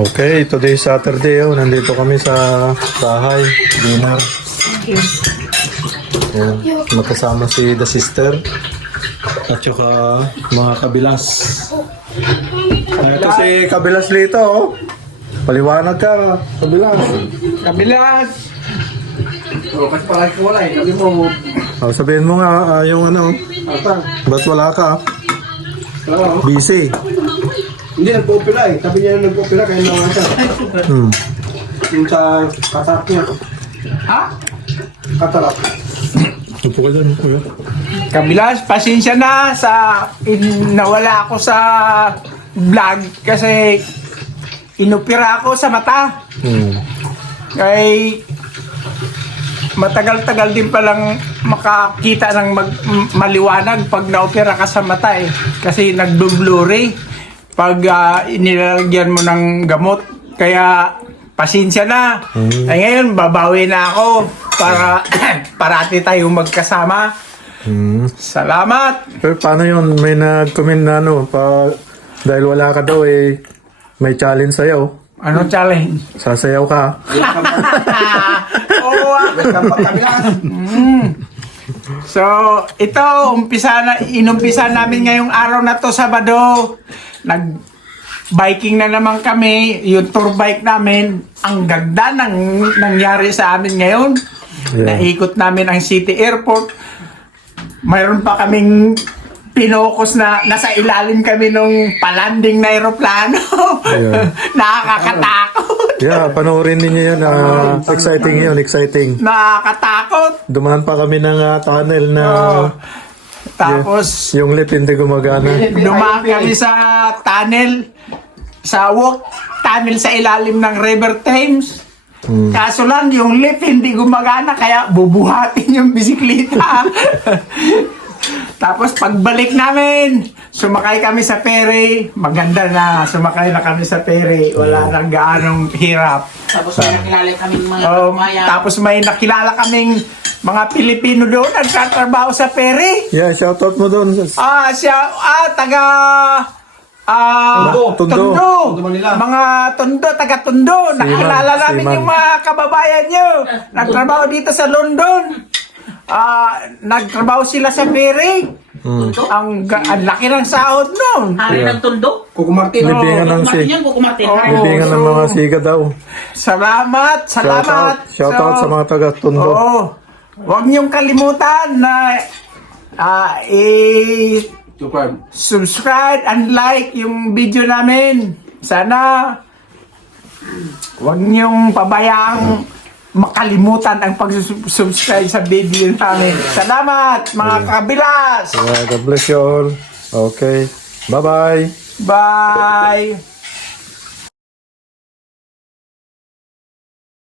Okay, today Saturday. Oh, nandito kami sa bahay. Dinner. Ayan, magkasama si the sister. At saka mga kabilas. Ito si Kabilas Lito. Oh. Paliwanag ka, Kabilas. Kabilas! Kasi parang ko wala eh. Sabi mo, Oh, sabihin mo nga yung ano. apa? Ba't wala ka? Oo. Busy. Hindi, nagpo-opera eh. Sabi niya nagpo-opera kaya naman siya. Yung sa katarap niya. Ha? Katarap. Ito ka dyan, kuya. Kabilas, pasensya na sa nawala ako sa vlog kasi inopera ako sa mata. Kay matagal-tagal din palang makakita ng maliwanag pag naopera ka sa mata eh. Kasi nagdo-blurry pag inilalagyan mo ng gamot. Kaya pasensya na. Ay ngayon, babawi na ako para parati tayong magkasama. Salamat! Pero paano yun? May nag-comment na ano, dahil wala ka daw eh, may challenge sa'yo. Ano challenge? Sasayaw ka. Oo, So, ito, inumpisa namin ngayong araw na to, Sabado. Nag-biking na naman kami, yung tour bike namin. Ang ganda ng nangyari sa amin ngayon. Yeah. Naikot namin ang City Airport. Mayroon pa kaming pinokus na nasa ilalim kami nung palanding na aeroplano. Yeah. Nakakatakot. Yeah, panoorin ninyo yun. Exciting yun, exciting. Nakakatakot. Dumaan pa kami ng tunnel na Tapos, yung lift hindi gumagana. dumaan kami sa tunnel, sa walk tunnel sa ilalim ng River Thames. Kaso lang, yung lift hindi gumagana, kaya bubuhatin yung bisikleta. Tapos pagbalik namin, sumakay kami sa ferry. Maganda na, sumakay na kami sa ferry. Wala nang gaanong hirap. Tapos may nakilala kaming mga kumaya. Tapos may nakilala kaming mga Pilipino doon, nagtatrabaho sa ferry. Yeah, shoutout mo doon. Taga Tondo. Tondo. Mga Tondo, taga Tondo. Nakilala namin Seaman. yung mga kababayan nyo. Nagtrabaho dito sa London. Nagtrabaho sila sa ferry. Ang laki ng sahod nun. Hari ng Tondo. Kuko Martin. Libingan ng Yan, Kuko Martin. libingan ng mga siga daw. Salamat. Shoutout sa mga taga Tondo. Huwag niyong kalimutan na subscribe and like yung video namin. Sana huwag niyong pabayaang makalimutan ang pag-subscribe sa video namin. Salamat mga kabilas! Yeah, God bless you all. Okay. Bye-bye. Bye!